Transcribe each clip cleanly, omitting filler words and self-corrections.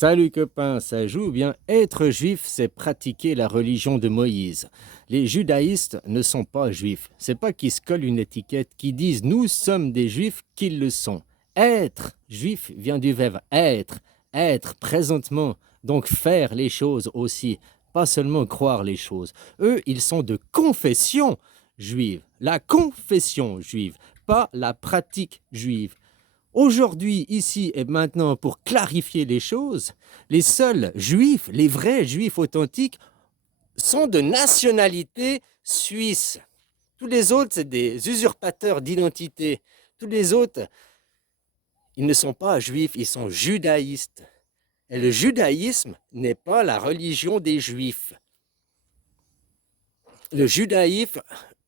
Salut copain, ça joue ou bien? Être juif, c'est pratiquer la religion de Moïse. Les judaïstes ne sont pas juifs. C'est pas qu'ils se collent une étiquette, qui disent nous sommes des juifs qu'ils le sont. Être juif vient du verbe être présentement, donc faire les choses aussi, pas seulement croire les choses. Eux, ils sont de confession juive, la confession juive, pas la pratique juive. Aujourd'hui, ici et maintenant, pour clarifier les choses, les seuls juifs, les vrais juifs authentiques, sont de nationalité suisse. Tous les autres, c'est des usurpateurs d'identité. Tous les autres, ils ne sont pas juifs, ils sont judaïstes. Et le judaïsme n'est pas la religion des juifs. Le judaïsme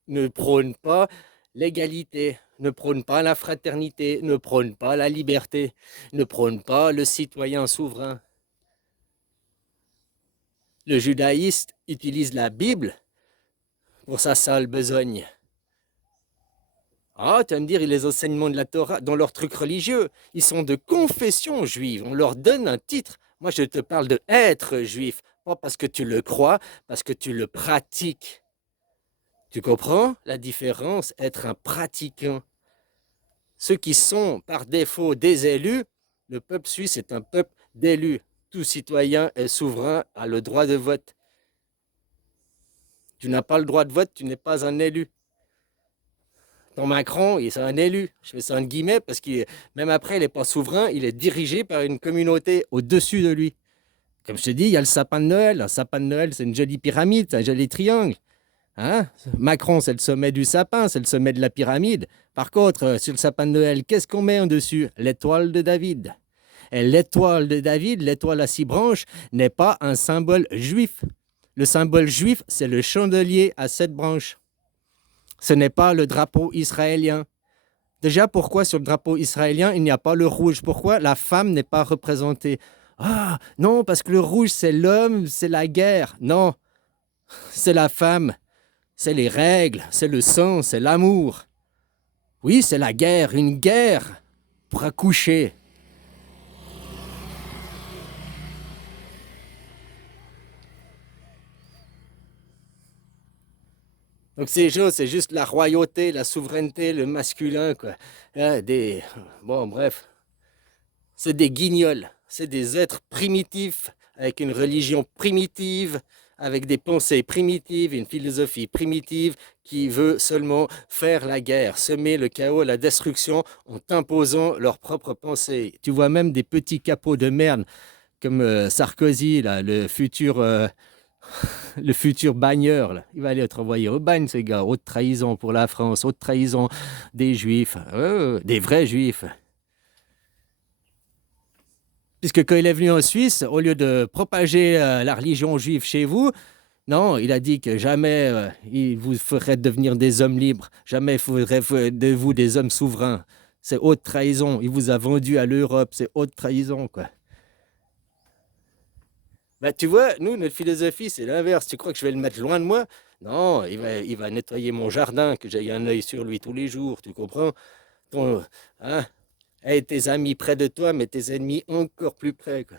ne prône pas l'égalité, ne prône pas la fraternité, ne prône pas la liberté, ne prône pas le citoyen souverain. Le judaïste utilise la Bible pour sa sale besogne. Ah, tu vas me dire, les enseignements de la Torah, dans leurs trucs religieux, ils sont de confession juive, on leur donne un titre. Moi, je te parle de être juif, pas parce que tu le crois, parce que tu le pratiques. Tu comprends la différence? Être un pratiquant. Ceux qui sont par défaut des élus, le peuple suisse est un peuple d'élus. Tout citoyen est souverain, a le droit de vote. Tu n'as pas le droit de vote, tu n'es pas un élu. Ton Macron, c'est un élu. Je fais ça en guillemets parce que même après, il n'est pas souverain, il est dirigé par une communauté au-dessus de lui. Comme je te dis, il y a le sapin de Noël. Un sapin de Noël, c'est une jolie pyramide, un joli triangle. Hein? Macron, c'est le sommet du sapin, c'est le sommet de la pyramide. Par contre, sur le sapin de Noël, qu'est-ce qu'on met en dessus? L'étoile de David. Et l'étoile de David, l'étoile à 6 branches, n'est pas un symbole juif. Le symbole juif, c'est le chandelier à 7 branches. Ce n'est pas le drapeau israélien. Déjà, pourquoi sur le drapeau israélien, il n'y a pas le rouge? Pourquoi la femme n'est pas représentée? Ah, non, parce que le rouge, c'est l'homme, c'est la guerre. Non, c'est la femme. C'est les règles, c'est le sang, c'est l'amour. Oui, c'est la guerre, une guerre pour accoucher. Donc ces choses, c'est juste la royauté, la souveraineté, le masculin, quoi. Bon, bref, c'est des guignols, c'est des êtres primitifs, avec une religion primitive, avec des pensées primitives, une philosophie primitive qui veut seulement faire la guerre, semer le chaos, la destruction en t'imposant leurs propres pensées. Tu vois même des petits capots de merde comme Sarkozy, là, le futur bagneur. Là. Il va aller être envoyé au bagne, ce gars. Haute trahison pour la France, haute trahison des juifs, des vrais juifs. Puisque quand il est venu en Suisse, au lieu de propager la religion juive chez vous, non, il a dit que jamais il vous ferait devenir des hommes libres, jamais il ferait de vous des hommes souverains. C'est haute trahison. Il vous a vendu à l'Europe, c'est haute trahison, quoi. Bah, tu vois, nous, notre philosophie, c'est l'inverse. Tu crois que je vais le mettre loin de moi? Non, il va nettoyer mon jardin, que j'ai un œil sur lui tous les jours, tu comprends? Ton, hein? Hey, tes amis près de toi, mais tes ennemis encore plus près, quoi.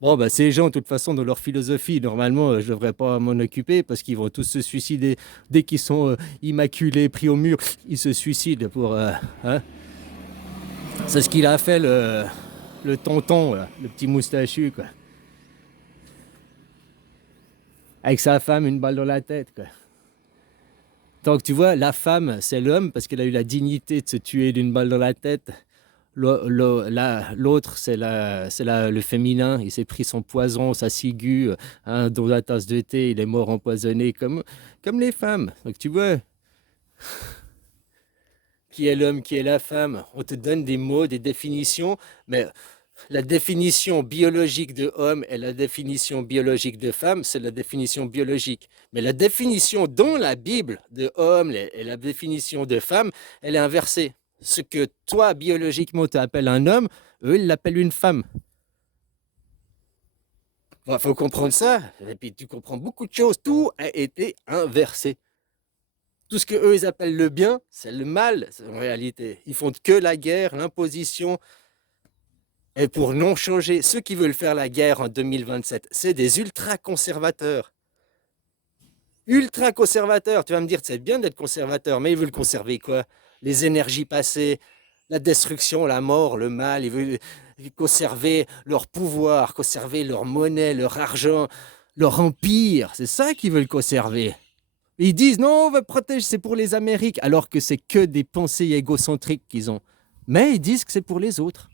Bon, bah, ces gens, de toute façon, dans leur philosophie, normalement, je ne devrais pas m'en occuper parce qu'ils vont tous se suicider. Dès qu'ils sont immaculés, pris au mur, ils se suicident pour. Hein? C'est ce qu'il a fait, le tonton, là, le petit moustachu, quoi. Avec sa femme, une balle dans la tête, quoi. Donc, tu vois, la femme, c'est l'homme parce qu'elle a eu la dignité de se tuer d'une balle dans la tête. L'autre, le féminin. Il s'est pris son poison, sa ciguë, hein, dans la tasse de thé. Il est mort empoisonné comme les femmes. Donc, tu vois, qui est l'homme, qui est la femme? On te donne des mots, des définitions, mais la définition biologique de homme et la définition biologique de femme, c'est la définition biologique. Mais la définition dans la Bible de homme et la définition de femme, elle est inversée. Ce que toi, biologiquement, tu appelles un homme, eux, ils l'appellent une femme. Il faut comprendre ça. Et puis, tu comprends beaucoup de choses. Tout a été inversé. Tout ce qu'eux, ils appellent le bien, c'est le mal, en réalité. Ils font que la guerre, l'imposition, Et pour non changer, ceux qui veulent faire la guerre en 2027, c'est des ultra-conservateurs. Ultra-conservateurs. Tu vas me dire, c'est bien d'être conservateur, mais ils veulent conserver quoi? Les énergies passées, la destruction, la mort, le mal. Ils veulent conserver leur pouvoir, conserver leur monnaie, leur argent, leur empire. C'est ça qu'ils veulent conserver. Ils disent non, on va protéger, c'est pour les Amériques, alors que c'est que des pensées égocentriques qu'ils ont. Mais ils disent que c'est pour les autres.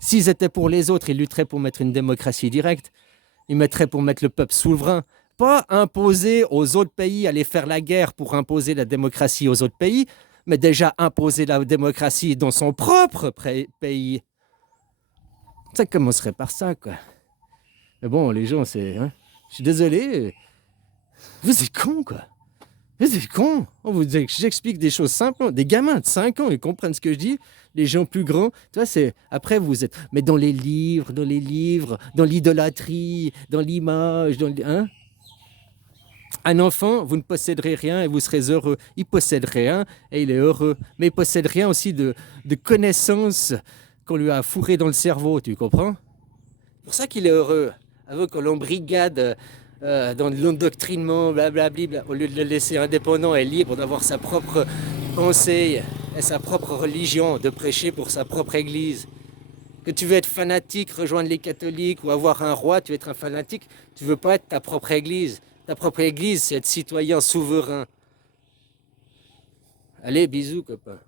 S'ils étaient pour les autres, ils lutteraient pour mettre une démocratie directe. Ils mettraient pour mettre le peuple souverain. Pas imposer aux autres pays, aller faire la guerre pour imposer la démocratie aux autres pays, mais déjà imposer la démocratie dans son propre pays. Ça commencerait par ça, quoi. Mais bon, les gens, c'est... Hein, je suis désolé, vous êtes cons, quoi. Vous êtes cons. J'explique des choses simples. Des gamins de 5 ans, ils comprennent ce que je dis. Les gens plus grands, tu vois, c'est... Après, vous êtes... Mais dans les livres, dans l'idolâtrie, dans l'image, Hein? Un enfant, vous ne posséderez rien et vous serez heureux. Il possède rien et il est heureux. Mais il possède rien aussi de connaissances qu'on lui a fourrées dans le cerveau, tu comprends? C'est pour ça qu'il est heureux. Avant qu'on l'embrigade dans l'endoctrinement, blablabla, au lieu de le laisser indépendant et libre d'avoir sa propre pensée et sa propre religion, de prêcher pour sa propre église. Que tu veux être fanatique, rejoindre les catholiques ou avoir un roi, tu veux être un fanatique, tu veux pas être ta propre église. Ta propre église, c'est être citoyen souverain. Allez, bisous, copain.